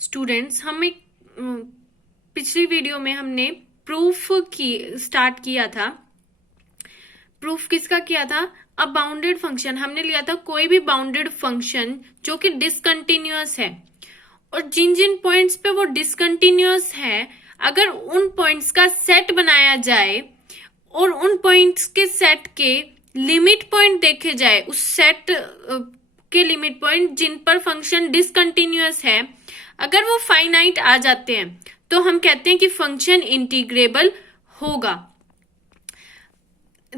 Students, हम एक पिछली वीडियो में हमने प्रूफ स्टार्ट किया था। प्रूफ किसका किया था? A bounded function. हमने लिया था कोई भी बाउंडेड फंक्शन जो कि डिसकंटिन्यूअस है, और जिन जिन पॉइंट्स पे वो डिसकंटिन्यूअस है, अगर उन पॉइंट्स का सेट बनाया जाए और उन पॉइंट्स के सेट के लिमिट पॉइंट देखे जाए, उस सेट के लिमिट पॉइंट जिन पर फंक्शन डिसकंटिन्यूअस है, अगर वो फाइनाइट आ जाते हैं तो हम कहते हैं कि फंक्शन इंटीग्रेबल होगा।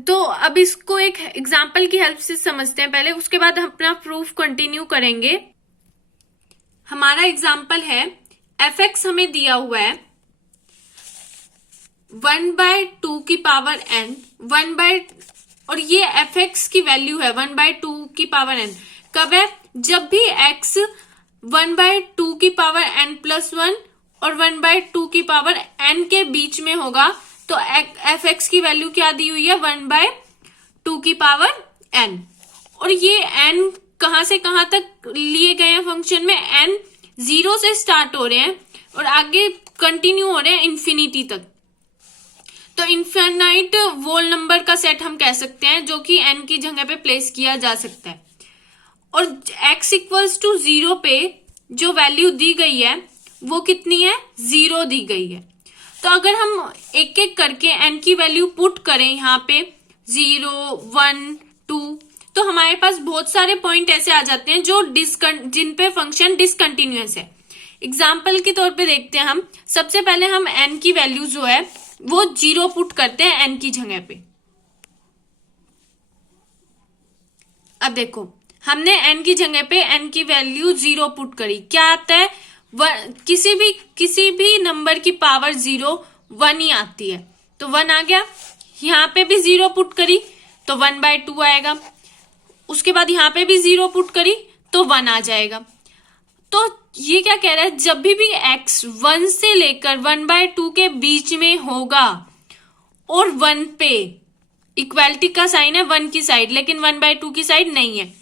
तो अब इसको एक एग्जांपल की हेल्प से समझते हैं पहले, उसके बाद हम अपना प्रूफ कंटिन्यू करेंगे। हमारा एग्जांपल है f(x) हमें दिया हुआ है 1/2 की पावर n, और ये f(x) की वैल्यू है 1/2 की पावर n। कब है? जब भी x 1/2 की पावर n+1 और 1/2 की पावर n के बीच में होगा, तो f(x) की वैल्यू क्या दी हुई है? 1/2 की पावर n। और ये n कहां से कहां तक लिए गए हैं फंक्शन में? n 0 से स्टार्ट हो रहे हैं और आगे कंटिन्यू हो रहे हैं इन्फिनिटी तक। तो इन्फिनाइट वोल नंबर का सेट हम कह सकते हैं, जो कि n की जगह पे प्लेस किया जा सकता है। और x = 0 पे जो वैल्यू दी गई है वो कितनी है? 0 दी गई है। तो अगर हम एक एक करके n की वैल्यू पुट करें यहाँ पे 0, 1, 2, तो हमारे पास बहुत सारे पॉइंट ऐसे आ जाते हैं जो जिन पे फंक्शन डिसकंटिन्यूअस है। एग्जाम्पल के तौर पे देखते हैं हम। सबसे पहले हम n की वैल्यू जो है वो 0 पुट करते हैं n की जगह पे। अब देखो, हमने n की जगह पे n की वैल्यू 0 पुट करी, क्या आता है? किसी भी नंबर की पावर 0 1 ही आती है, तो 1 आ गया। यहाँ पे भी 0 पुट करी तो 1/2 आएगा। उसके बाद यहाँ पे भी 0 पुट करी तो 1 आ जाएगा। तो ये क्या कह रहा है? जब भी x 1 से लेकर 1/2 के बीच में होगा और 1 पे इक्वालिटी का साइन है 1 की साइड, लेकिन 1/2 की साइड नहीं है,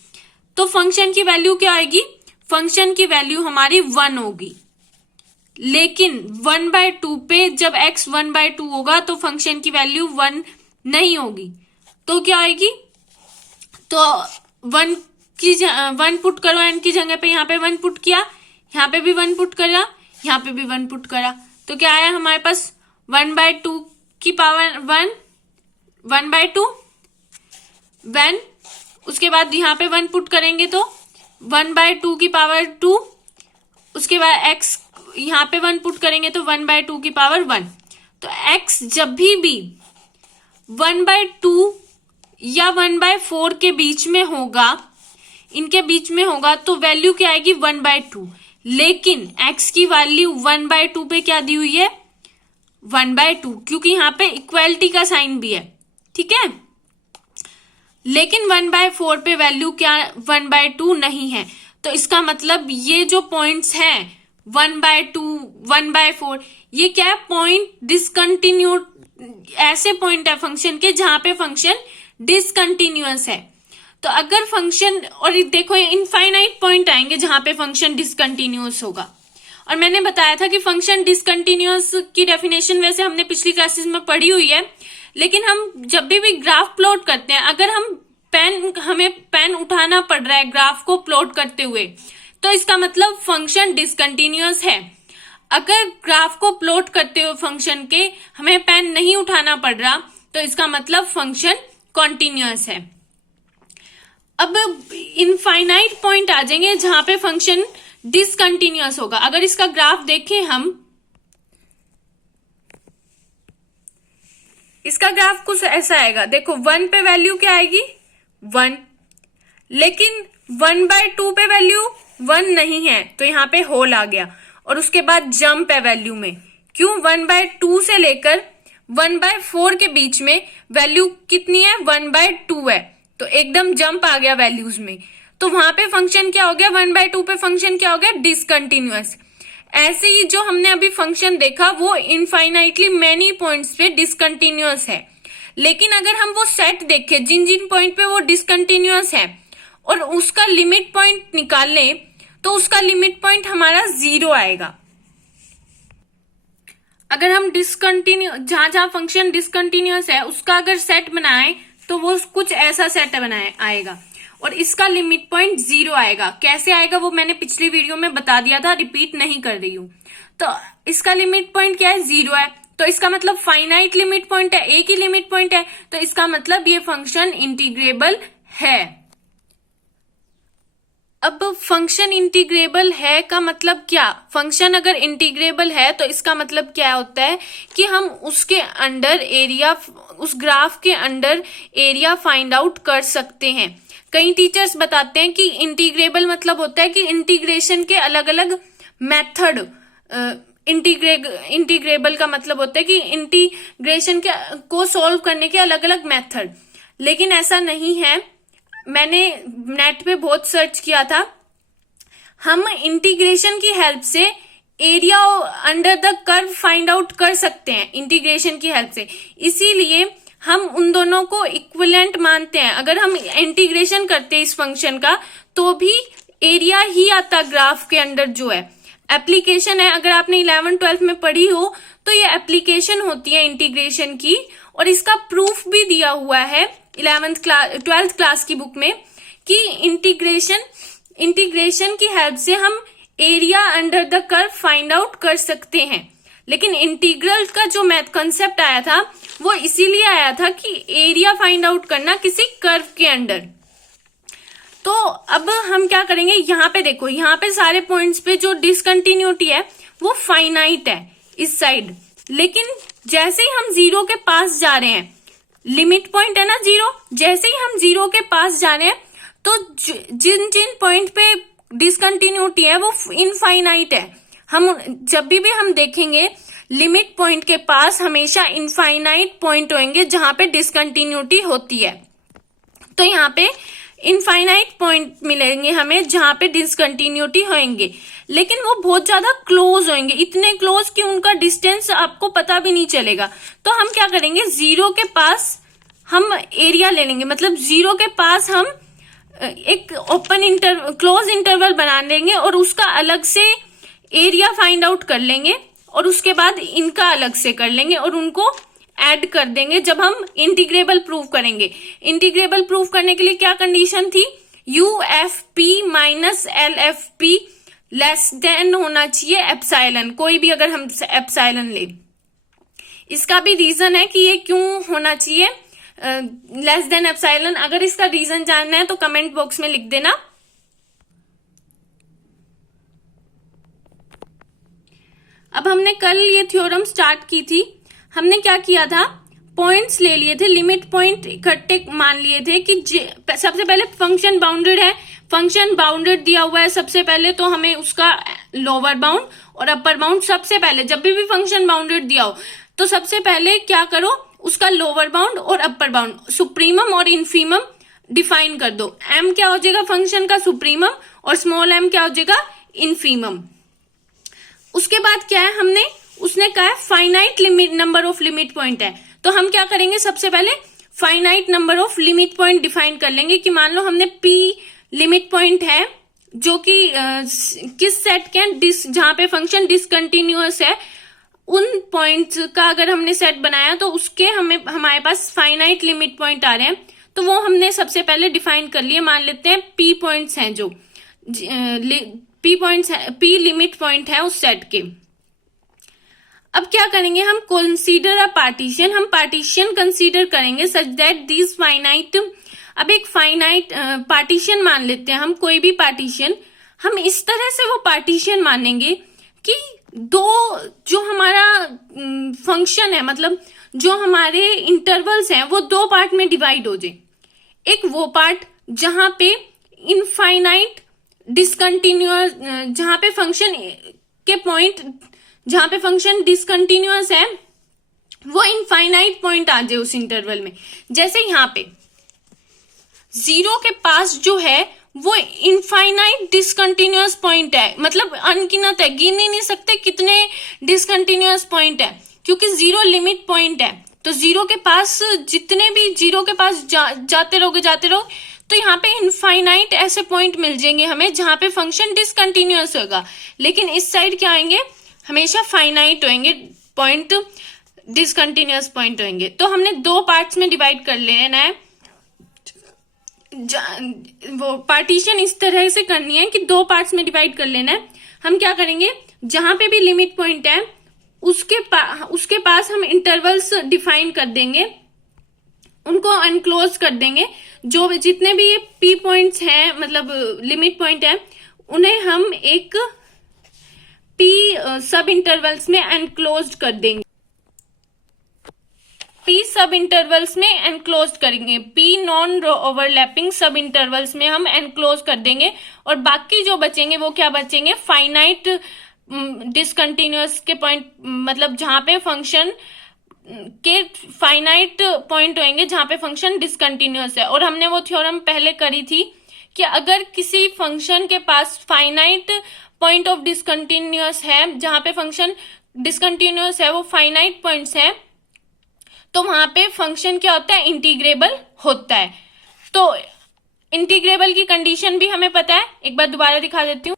तो फंक्शन की वैल्यू क्या आएगी? फंक्शन की वैल्यू हमारी 1 होगी। लेकिन 1/2 पे जब x 1/2 होगा तो फंक्शन की वैल्यू 1 नहीं होगी, तो क्या आएगी? तो 1 पुट करो n की जगह पे, यहाँ पे 1 पुट किया, यहाँ पे भी 1 पुट करा, यहाँ पे भी 1 पुट करा, तो क्या आया हमारे पास? 1/2 की पावर 1/2 1। उसके बाद यहाँ पे 1 पुट करेंगे तो 1/2 की पावर 2। उसके बाद x यहाँ पे 1 पुट करेंगे तो 1/2 की पावर 1। तो x जब भी 1/2 या 1/4 के बीच में होगा, इनके बीच में होगा, तो वैल्यू क्या आएगी? 1/2। लेकिन x की वैल्यू 1/2 पे क्या दी हुई है? 1/2, क्योंकि यहाँ पे इक्वालिटी का साइन भी है, ठीक है। लेकिन 1/4 पे वैल्यू क्या? 1/2 नहीं है। तो इसका मतलब ये जो पॉइंट्स हैं 1/2, 1/4, ये क्या है? पॉइंट डिसकंटिन्यू, ऐसे पॉइंट है फंक्शन के जहां पे फंक्शन डिसकंटिन्यूअस है। तो अगर फंक्शन, और देखो इनफाइनाइट पॉइंट आएंगे जहां पे फंक्शन डिसकंटिन्यूअस होगा। और मैंने बताया था कि फंक्शन डिसकंटिन्यूअस की डेफिनेशन वैसे हमने पिछली क्लासेस में पढ़ी हुई है, लेकिन हम जब भी ग्राफ प्लॉट करते हैं, अगर हमें पेन उठाना पड़ रहा है ग्राफ को प्लॉट करते हुए, तो इसका मतलब फंक्शन डिसकंटिन्यूअस है। अगर ग्राफ को प्लॉट करते हुए फंक्शन के हमें पेन नहीं उठाना पड़ रहा, तो इसका मतलब फंक्शन कॉन्टिन्यूअस है। अब इनफाइनाइट पॉइंट आ जाएंगे जहां पे फंक्शन डिसकंटिन्यूअस होगा। अगर इसका ग्राफ देखें हम, इसका ग्राफ कुछ ऐसा आएगा। देखो 1 पे वैल्यू क्या आएगी? 1। लेकिन 1/2 पे वैल्यू 1 नहीं है, तो यहाँ पे होल आ गया। और उसके बाद जंप है वैल्यू में, क्यों? 1/2 से लेकर 1/4 के बीच में वैल्यू कितनी है? 1/2 है, तो एकदम जंप आ गया वैल्यूज में। तो वहां पे फंक्शन क्या हो गया? 1/2 पे फंक्शन क्या हो गया? डिसकंटिन्यूअस। ऐसे ही जो हमने अभी फंक्शन देखा वो इनफाइनाइटली मेनी पॉइंट्स पे डिसकंटिन्यूअस है। लेकिन अगर हम वो सेट देखें जिन जिन पॉइंट पे वो डिसकंटिन्यूअस है और उसका लिमिट पॉइंट निकाल लें, तो उसका लिमिट पॉइंट हमारा 0 आएगा। अगर हम जहां जहां फंक्शन डिसकंटिन्यूअस है उसका अगर सेट बनाए तो वो कुछ ऐसा सेट आएगा और इसका लिमिट पॉइंट 0 आएगा। कैसे आएगा वो मैंने पिछली वीडियो में बता दिया था, रिपीट नहीं कर रही हूं। तो इसका लिमिट पॉइंट क्या है, 0 है, तो इसका मतलब फाइनाइट लिमिट पॉइंट है, एक ही लिमिट पॉइंट है, तो इसका मतलब ये फंक्शन इंटीग्रेबल है। अब फंक्शन इंटीग्रेबल है का मतलब क्या, फंक्शन अगर इंटीग्रेबल है तो इसका मतलब क्या होता है कि हम उसके अंडर एरिया, उस ग्राफ के अंडर एरिया फाइंड आउट कर सकते हैं। कई टीचर्स बताते हैं कि इंटीग्रेबल मतलब होता है कि इंटीग्रेशन के अलग अलग मेथड, इंटीग्रेबल का मतलब होता है कि इंटीग्रेशन को सॉल्व करने के अलग अलग मेथड, लेकिन ऐसा नहीं है। मैंने नेट पे बहुत सर्च किया था, हम इंटीग्रेशन की हेल्प से area under the curve find out कर सकते हैं इंटीग्रेशन की हेल्प से, इसीलिए हम उन दोनों को इक्विवेलेंट मानते हैं। अगर हम इंटीग्रेशन करते हैं इस फंक्शन का तो भी एरिया ही आता ग्राफ के अंडर जो है। एप्लीकेशन है, अगर आपने 11th-12th में पढ़ी हो तो ये एप्लीकेशन होती है इंटीग्रेशन की, और इसका प्रूफ भी दिया हुआ है 12th क्लास की बुक में कि इंटीग्रेशन की हेल्प से हम area under the curve find out कर सकते हैं। लेकिन इंटीग्रल का जो मैथ कंसेप्ट आया था वो इसीलिए आया था कि एरिया फाइंड आउट करना किसी कर्व के अंडर। तो अब हम क्या करेंगे, यहाँ पे देखो, यहाँ पे सारे पॉइंट्स पे जो डिसकंटिन्यूटी है वो फाइनाइट है इस साइड, लेकिन जैसे ही हम 0 के पास जा रहे हैं, लिमिट पॉइंट है ना 0, जैसे ही हम 0 के पास जा रहे हैं तो जिन जिन पॉइंट पे डिसकंटिन्यूटी है वो इनफाइनाइट है। हम जब भी हम देखेंगे लिमिट पॉइंट के पास हमेशा इनफाइनाइट पॉइंट होंगे जहां पे डिसकंटिन्यूटी होती है। तो यहाँ पे इनफाइनाइट पॉइंट मिलेंगे हमें जहां पे डिसकंटिन्यूटी होंगे, लेकिन वो बहुत ज्यादा क्लोज होंगे, इतने क्लोज कि उनका डिस्टेंस आपको पता भी नहीं चलेगा। तो हम क्या करेंगे, 0 के पास हम एरिया ले लेंगे, मतलब 0 के पास हम एक क्लोज इंटरवल बना लेंगे और उसका अलग से एरिया फाइंड आउट कर लेंगे, और उसके बाद इनका अलग से कर लेंगे और उनको ऐड कर देंगे जब हम इंटीग्रेबल प्रूव करेंगे। इंटीग्रेबल प्रूव करने के लिए क्या कंडीशन थी, UFP minus LFP less than होना चाहिए एप्सिलॉन, कोई भी अगर हम एप्सिलॉन ले। इसका भी रीजन है कि ये क्यों होना चाहिए लेस देन एप्सिलॉन। अगर इसका रीजन जानना है तो कमेंट बॉक्स में लिख देना। अब हमने कल ये थ्योरम स्टार्ट की थी, हमने क्या किया था, पॉइंट्स ले लिए थे, लिमिट पॉइंट इकट्ठे मान लिए थे कि सबसे पहले फंक्शन बाउंडेड है, फंक्शन बाउंडेड दिया हुआ है सबसे पहले, तो हमें उसका लोअर बाउंड और अपर बाउंड सबसे पहले, जब भी फंक्शन बाउंडेड दिया हो तो सबसे पहले क्या करो, उसका लोअर बाउंड और अपर बाउंड, सुप्रीमम और इन्फीमम डिफाइन कर दो। m क्या हो जाएगा फंक्शन का, सुप्रीमम, और स्मॉल m क्या हो जाएगा, इन्फीमम। उसके बाद क्या है, उसने कहा है finite number of limit point है, तो हम क्या करेंगे, सबसे पहले finite number of limit point define कर लेंगे कि मान लो हमने P लिमिट पॉइंट है जो कि किस सेट के जहां पे फंक्शन डिसकंटिन्यूअस है, उन पॉइंट्स का अगर हमने सेट बनाया तो उसके हमारे पास फाइनाइट लिमिट पॉइंट आ रहे हैं, तो वो हमने सबसे पहले डिफाइन कर लिए। मान लेते हैं P पॉइंट्स हैं, जो P लिमिट पॉइंट है उस सेट के। अब क्या करेंगे, हम कंसीडर अ पार्टीशन, हम पार्टीशन कंसीडर करेंगे सच दैट दिस फाइनाइट, अब एक फाइनाइट पार्टीशन मान लेते हैं हम, कोई भी पार्टीशन, हम इस तरह से वो पार्टीशन मानेंगे कि दो जो हमारा फंक्शन है, मतलब जो हमारे इंटरवल्स हैं वो 2 पार्ट में डिवाइड हो जाए। एक वो पार्ट जहां पे इनफाइनाइट डिसकंटिन्यूअस, जहां पे फंक्शन के पॉइंट, जहां पे फंक्शन डिसकंटिन्यूअस है वो इनफाइनाइट पॉइंट आ जाए उस इंटरवल में। जैसे यहाँ पे 0 के पास जो है वो इनफाइनाइट डिसकंटिन्यूअस पॉइंट है, मतलब अनगिनत है, गिन ही नहीं सकते कितने डिसकंटिन्यूअस पॉइंट है, क्योंकि 0 लिमिट पॉइंट है। तो 0 के पास जितने भी 0 के पास जाते रहोगे तो यहाँ पे इनफाइनाइट ऐसे पॉइंट मिल जाएंगे हमें जहां पे फंक्शन डिसकंटिन्यूअस होगा, लेकिन इस साइड क्या आएंगे, हमेशा फाइनाइट होंगे पॉइंट, डिसकंटिन्यूअस पॉइंट होंगे। तो हमने दो पार्ट्स में डिवाइड कर लेना है, वो पार्टीशन इस तरह से करनी है कि दो पार्ट्स में डिवाइड कर लेना है। हम क्या करेंगे, जहां पे भी लिमिट पॉइंट है उसके पास हम इंटरवल्स डिफाइन कर देंगे, उनको अनक्लोज कर देंगे। जो जितने भी ये पी पॉइंट्स हैं, मतलब लिमिट पॉइंट है, उन्हें हम एक पी सब इंटरवल्स में एनक्लोज कर देंगे, पी सब इंटरवल्स में एनक्लोज करेंगे, पी नॉन ओवरलैपिंग सब इंटरवल्स में हम एनक्लोज कर देंगे। और बाकी जो बचेंगे वो क्या बचेंगे, फाइनाइट डिसकंटिन्यूअस के पॉइंट, मतलब जहां पे फंक्शन के फाइनाइट पॉइंट होंगे जहां पे फंक्शन डिसकंटिन्यूअस है। और हमने वो थ्योरम पहले करी थी कि अगर किसी फंक्शन के पास फाइनाइट पॉइंट ऑफ डिसकंटिन्यूअस है, जहां पे फंक्शन डिसकंटिन्यूअस है, वो फाइनाइट पॉइंट्स है, तो वहां पे फंक्शन क्या होता है, इंटीग्रेबल होता है। तो इंटीग्रेबल की कंडीशन भी हमें पता है, एक बार दोबारा दिखा देती हूँ।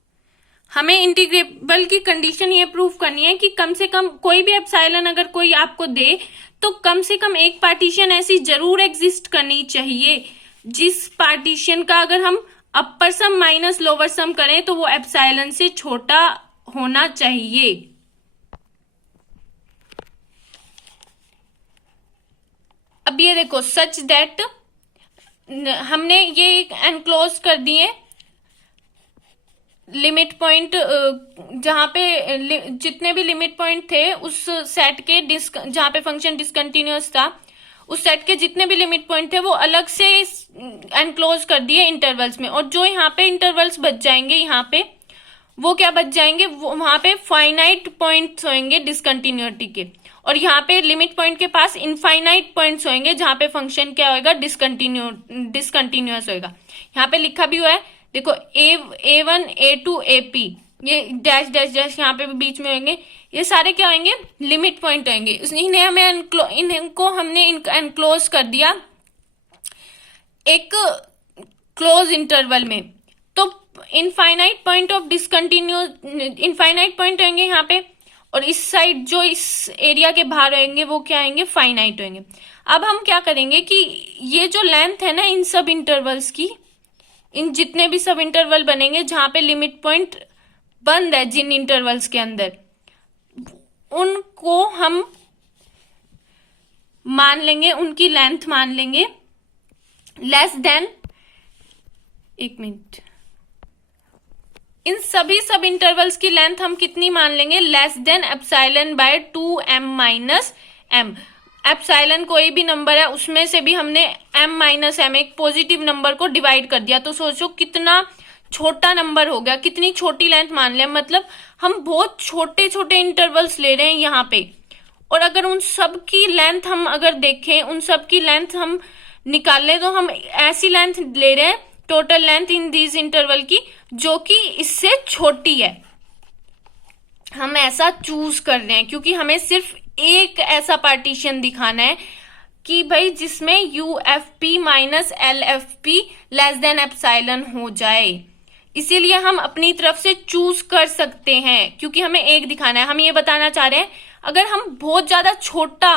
हमें इंटीग्रेबल की कंडीशन ये प्रूव करनी है कि कम से कम कोई भी एप्सिलॉन अगर कोई आपको दे तो कम से कम एक पार्टीशन ऐसी जरूर एग्जिस्ट करनी चाहिए जिस पार्टीशन का अगर हम अपर सम माइनस लोअर सम करें तो वो एप्सिलॉन से छोटा होना चाहिए। अब ये देखो, सच दैट हमने ये एनक्लोज कर दिए लिमिट पॉइंट, जहां पे जितने भी लिमिट पॉइंट थे उस सेट के जहां पे फंक्शन डिसकंटिन्यूअस था, उस सेट के जितने भी लिमिट पॉइंट थे वो अलग से एनक्लोज कर दिए इंटरवल्स में। और जो यहाँ पे इंटरवल्स बच जाएंगे, यहाँ पे वो क्या बच जाएंगे, वहां पे फाइनाइट पॉइंट्स होंगे डिसकंटिन्यूटी के, और यहाँ पे लिमिट पॉइंट के पास इनफाइनाइट पॉइंट्स होंगे जहां पे फंक्शन क्या होगा, डिसकंटिन्यूअस होगा। यहाँ पे लिखा भी हुआ है, देखो A1 A2 AP, ये डैश डैश डैश यहाँ पे भी बीच में होंगे, ये सारे क्या होंगे, लिमिट पॉइंट होंगे। इनको हमने एनक्लोज कर दिया एक क्लोज इंटरवल में, तो infinite point of infinite point होंगे यहाँ पे, और इस साइड जो इस एरिया के बाहर होंगे वो क्या होंगे, फाइनाइट होंगे। अब हम क्या करेंगे कि ये जो लेंथ है ना इन सब इंटरवल्स की, इन जितने भी सब इंटरवल बनेंगे जहां पे लिमिट पॉइंट बंद है जिन इंटरवल्स के अंदर, उनको हम मान लेंगे, उनकी लेंथ मान लेंगे लेस देन, एक मिनट, इन सभी सब इंटरवल्स की लेंथ हम कितनी मान लेंगे, less than epsilon bye 2m minus m। Epsilon कोई भी नंबर है उसमें से भी हमने m माइनस m एक पॉजिटिव नंबर को डिवाइड कर दिया, तो सोचो कितना छोटा नंबर हो गया, कितनी छोटी लेंथ मान लिया। मतलब हम बहुत छोटे छोटे इंटरवल्स ले रहे हैं यहाँ पे, और अगर उन सब की लेंथ हम अगर देखें, उन सब की लेंथ हम निकाल लें, तो हम ऐसी लेंथ ले रहे हैं, total length in this interval की, जो कि इससे छोटी है। हम ऐसा चूज कर रहे हैं क्योंकि हमें सिर्फ एक ऐसा पार्टीशन दिखाना है कि भाई जिसमें UFP minus LFP less than epsilon हो जाए, इसीलिए हम अपनी तरफ से चूज कर सकते हैं क्योंकि हमें एक दिखाना है। हम ये बताना चाह रहे हैं अगर हम बहुत ज्यादा छोटा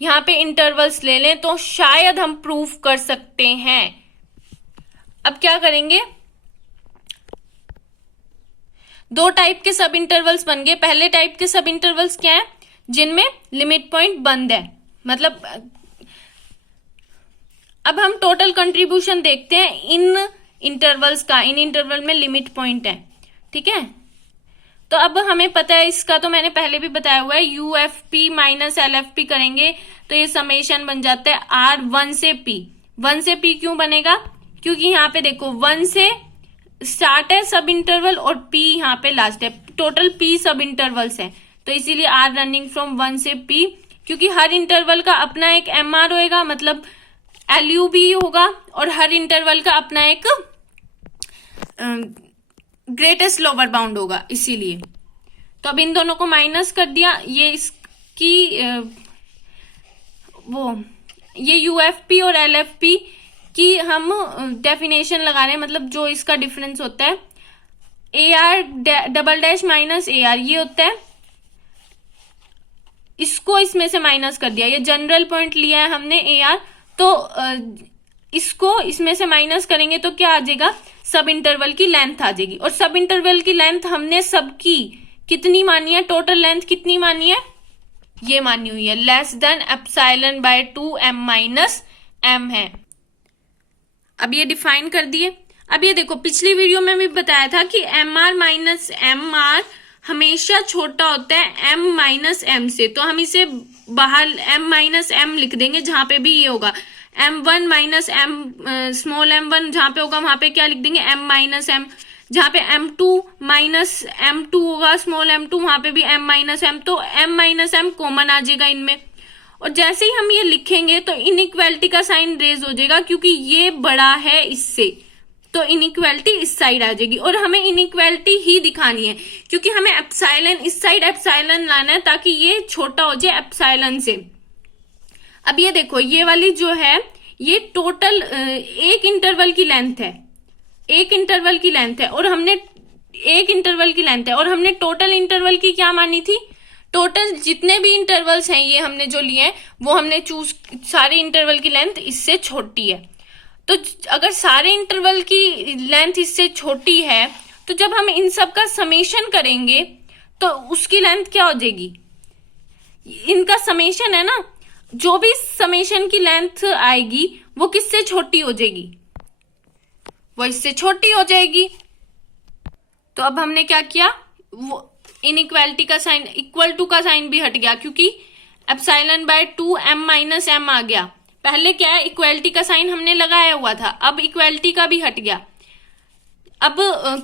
यहाँ पे इंटरवल्स ले लें तो शायद हम प्रूफ कर सकते हैं। अब क्या करेंगे, दो टाइप के सब इंटरवल्स बन गए। पहले टाइप के सब इंटरवल्स क्या है, जिनमें लिमिट पॉइंट बंद है, मतलब अब हम टोटल कंट्रीब्यूशन देखते हैं इन इंटरवल्स का, इन इंटरवल में लिमिट पॉइंट है, ठीक है। तो अब हमें पता है इसका, तो मैंने पहले भी बताया हुआ है, UFP माइनस LFP करेंगे तो ये समेशन बन जाता है R 1 से P। 1 से P क्यों बनेगा, क्योंकि यहाँ पे देखो 1 से स्टार्ट है सब इंटरवल और P यहाँ पे लास्ट है, टोटल P सब इंटरवल्स हैं, तो इसीलिए R रनिंग फ्रॉम 1 से P। क्योंकि हर इंटरवल का अपना एक MR होएगा, मतलब LU भी होगा, और हर इंटरवल का अपना एक ग्रेटेस्ट लोअर बाउंड होगा, इसीलिए। तो अब इन दोनों को माइनस कर दिया, ये इसकी ये UFP और LFP कि हम डेफिनेशन लगा रहे हैं, मतलब जो इसका डिफरेंस होता है AR double dash minus AR ये होता है, इसको इसमें से माइनस कर दिया, ये जनरल पॉइंट लिया है हमने AR, तो इसको इसमें से माइनस करेंगे तो क्या आ जाएगा, सब इंटरवल की लेंथ आ जाएगी। और सब इंटरवल की लेंथ हमने सबकी कितनी मानी है, टोटल लेंथ कितनी मानी है, ये मानी हुई है less than epsilon bye 2m minus m है। अब ये डिफाइन कर दिए। अब ये देखो पिछली वीडियो में भी बताया था कि MR माइनस MR हमेशा छोटा होता है M माइनस M से, तो हम इसे बाहर M माइनस M लिख देंगे जहां पे भी ये होगा, M1 minus M small m1 जहां पे होगा वहां पे क्या लिख देंगे M माइनस M, जहां पे M2 माइनस M2 होगा स्मॉल m2 वहां पे भी M माइनस M, तो M माइनस M कॉमन आ जाएगा इनमें। और जैसे ही हम ये लिखेंगे तो इनइक्वालिटी का साइन रेज हो जाएगा, क्योंकि ये बड़ा है इससे, तो इनइक्वालिटी इस साइड आ जाएगी। और हमें इनइक्वालिटी ही दिखानी है क्योंकि हमें एप्सिलॉन इस साइड एप्सिलॉन लाना है ताकि ये छोटा हो जाए एप्सिलॉन से। अब ये देखो ये वाली जो है ये टोटल एक इंटरवल की लेंथ है, एक इंटरवल की लेंथ है, और हमने एक इंटरवल की लेंथ है और हमने टोटल इंटरवल की क्या मानी थी, टोटल जितने भी इंटरवल्स हैं ये हमने जो लिए हैं वो हमने चूज, सारे इंटरवल की लेंथ इससे छोटी है। तो अगर सारे इंटरवल की लेंथ इससे छोटी है तो जब हम इन सब का समेशन करेंगे तो उसकी लेंथ क्या हो जाएगी, इनका समेशन है ना, जो भी समेशन की लेंथ आएगी वो किससे छोटी हो जाएगी, वो इससे छोटी हो जाएगी। तो अब हमने क्या किया, वो इनइक्वालिटी का साइन इक्वल टू का साइन भी हट गया क्योंकि epsilon bye 2m minus m आ गया। पहले क्या है, इक्वालिटी का साइन हमने लगाया हुआ था, अब इक्वालिटी का भी हट गया। अब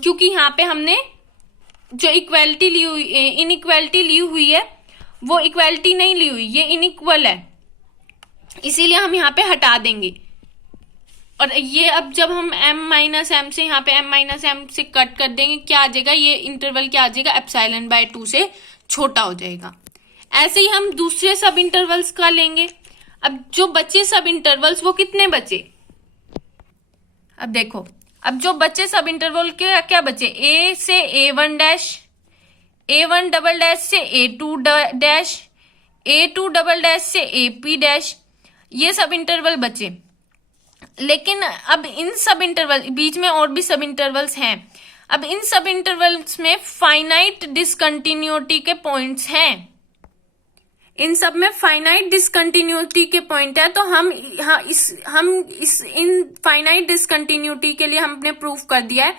क्योंकि यहाँ पे हमने जो इक्वालिटी ली हुई, इनइक्वालिटी ली हुई है वो इक्वालिटी नहीं ली हुई, ये इनइक्वल है, इसीलिए हम यहाँ पे हटा देंगे। और ये अब जब हम m माइनस m से यहाँ पे m माइनस m से कट कर देंगे क्या आ जाएगा, ये इंटरवल क्या आ जाएगा, एप्सिलॉन बाय 2 से छोटा हो जाएगा। ऐसे ही हम दूसरे सब इंटरवल्स का लेंगे। अब जो बचे सब इंटरवल्स वो कितने बचे, अब देखो अब जो बचे सब इंटरवल के क्या बचे, a से a1 dash, a1 double dash से a2 dash, a2 double dash से ap डैश, ये सब इंटरवल बचे। लेकिन अब इन सब इंटरवल बीच में और भी सब इंटरवल्स हैं, अब इन सब इंटरवल्स में फाइनाइट डिसकंटिन्यूटी के पॉइंट्स हैं, इन सब में फाइनाइट डिसकंटिन्यूटी के पॉइंट है। तो हम इन फाइनाइट डिसकंटिन्यूटी के लिए हमने प्रूफ कर दिया है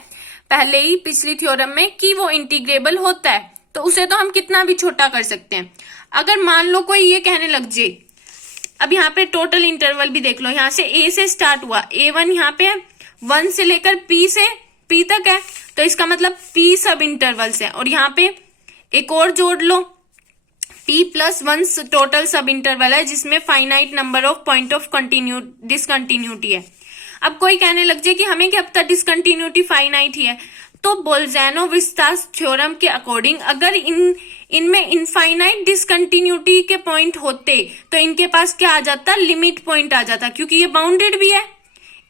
पहले ही पिछली थ्योरम में कि वो इंटीग्रेबल होता है, तो उसे तो हम कितना भी छोटा कर सकते हैं। अगर मान लो कोई ये कहने लग जाए, अब यहाँ पे टोटल इंटरवल भी देख लो, यहाँ से a से स्टार्ट हुआ, a1 यहाँ पे 1 से लेकर p तक है, तो इसका मतलब p सब इंटरवल्स है। और यहाँ पे एक और जोड़ लो, p+1 टोटल सब इंटरवल है जिसमें finite number of point of discontinuity है। अब कोई कहने लग जाए कि हमें क्या पता डिसकंटिन्यूटी फाइनाइट ही है, तो बोल्ज़ैनो-विस्तास थ्योरम के अकॉर्डिंग अगर इनमें इनफाइनाइट डिसकंटिन्यूटी के पॉइंट होते तो इनके पास क्या आ जाता, लिमिट पॉइंट आ जाता, क्योंकि ये बाउंडेड भी है,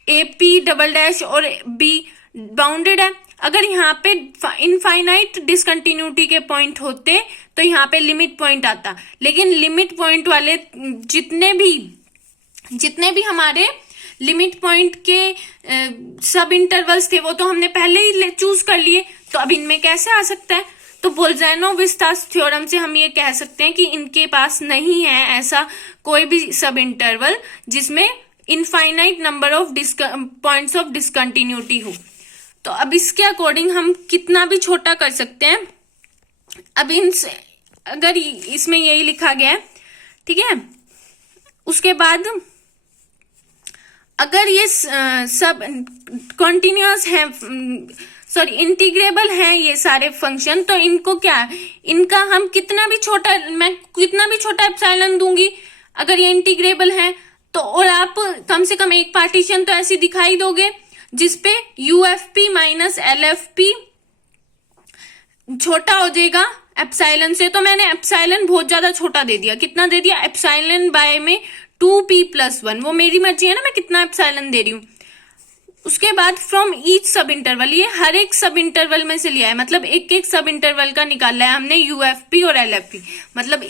AP डबल डैश और B बाउंडेड है। अगर यहाँ पे इनफाइनाइट डिसकंटिन्यूटी के पॉइंट होते तो यहाँ पे लिमिट पॉइंट आता, लेकिन लिमिट पॉइंट वाले जितने भी हमारे लिमिट पॉइंट के सब इंटरवल्स थे वो तो हमने पहले ही चूज कर लिए, तो अब इनमें कैसे आ सकता है। तो बोल्ज़ैनो-विस्तास थ्योरम से हम ये कह सकते हैं कि इनके पास नहीं है ऐसा कोई भी सब इंटरवल जिसमें infinite number of points of discontinuity हो। तो अब इसके अकॉर्डिंग हम कितना भी छोटा कर सकते हैं। अब अगर इसमें यही लिखा गया है, ठीक है, उसके बाद अगर ये सब कॉन्टिन्यूअस है, सॉरी इंटीग्रेबल है ये सारे फंक्शन, तो इनको क्या, इनका हम कितना भी छोटा एप्सिलॉन दूंगी अगर ये इंटीग्रेबल है तो, और आप कम से कम एक पार्टीशन तो ऐसी दिखाई दोगे जिसपे UFP माइनस LFP छोटा हो जाएगा एप्सिलॉन से। तो मैंने एप्सिलॉन बहुत ज्यादा छोटा दे दिया, कितना दे दिया, एप्सिलॉन बाय में 2p+1, वो मेरी मर्जी है ना मैं कितना एप्सिलॉन दे रही हूँ। उसके बाद फ्रॉम ईच सब इंटरवल, ये हर एक सब इंटरवल में से लिया है, मतलब एक एक सब इंटरवल का निकाला है हमने यूएफपी और एलएफपी, मतलब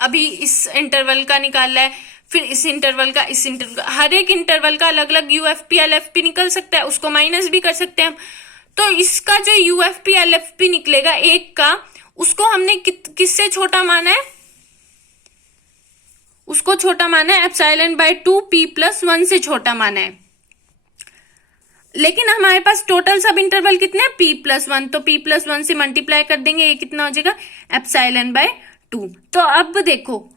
अभी इस इंटरवल का निकाला है, फिर इस इंटरवल का, इस इंटरवल का, हर एक इंटरवल का अलग अलग यूएफपी एलएफपी निकल सकता है, उसको माइनस भी कर सकते हैं हम। तो इसका जो यूएफपी एलएफपी निकलेगा एक का, उसको हमने किससे छोटा माना है, उसको छोटा माना है ε/2p+1 से छोटा माना है। लेकिन हमारे पास टोटल सब इंटरवल कितने हैं, p+1, तो p+1 से मल्टीप्लाई कर देंगे, ये कितना हो जाएगा ε/2। तो अब देखो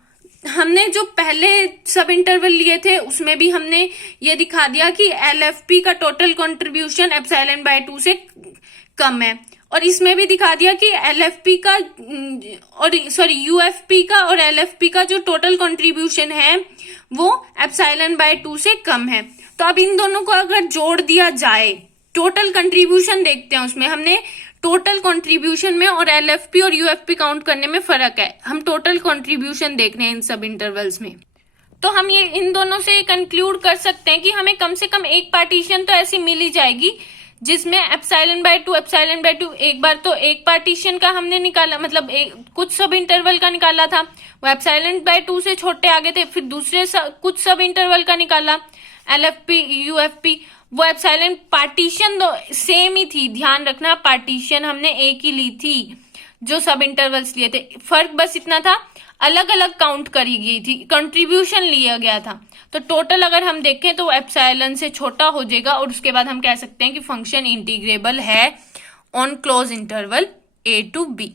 हमने जो पहले सब इंटरवल लिए थे उसमें भी हमने ये दिखा दिया कि एलएफपी का टोटल कंट्रीब्यूशन ε/2 से कम है, और इसमें भी दिखा दिया कि एलएफपी का यूएफपी का और एलएफपी का जो टोटल कंट्रीब्यूशन है वो ε/2 से कम है। तो अब इन दोनों को अगर जोड़ दिया जाए, टोटल कंट्रीब्यूशन देखते हैं, उसमें हमने टोटल कंट्रीब्यूशन में और एलएफपी और यूएफपी काउंट करने में फर्क है, हम टोटल कंट्रीब्यूशन देख रहे हैं इन सब इंटरवल्स में। तो हम ये इन दोनों से कंक्लूड कर सकते हैं कि हमें कम से कम एक पार्टीशन तो ऐसी मिल ही जाएगी जिसमें ε/2 एक बार तो एक पार्टीशन का हमने निकाला, मतलब कुछ सब इंटरवल का निकाला था, वो ε/2 से छोटे आगे थे, फिर दूसरे कुछ सब इंटरवल का निकाला एलएफपी यूएफपी, वो एप्सिलॉन पार्टीशन तो सेम ही थी, ध्यान रखना पार्टीशन हमने एक ही ली थी जो सब इंटरवल्स लिए थे, फर्क बस इतना था अलग अलग काउंट करी गई थी, कंट्रीब्यूशन लिया गया था। तो टोटल अगर हम देखें तो एप्सिलॉन से छोटा हो जाएगा, और उसके बाद हम कह सकते हैं कि फंक्शन इंटीग्रेबल है on close interval a to b।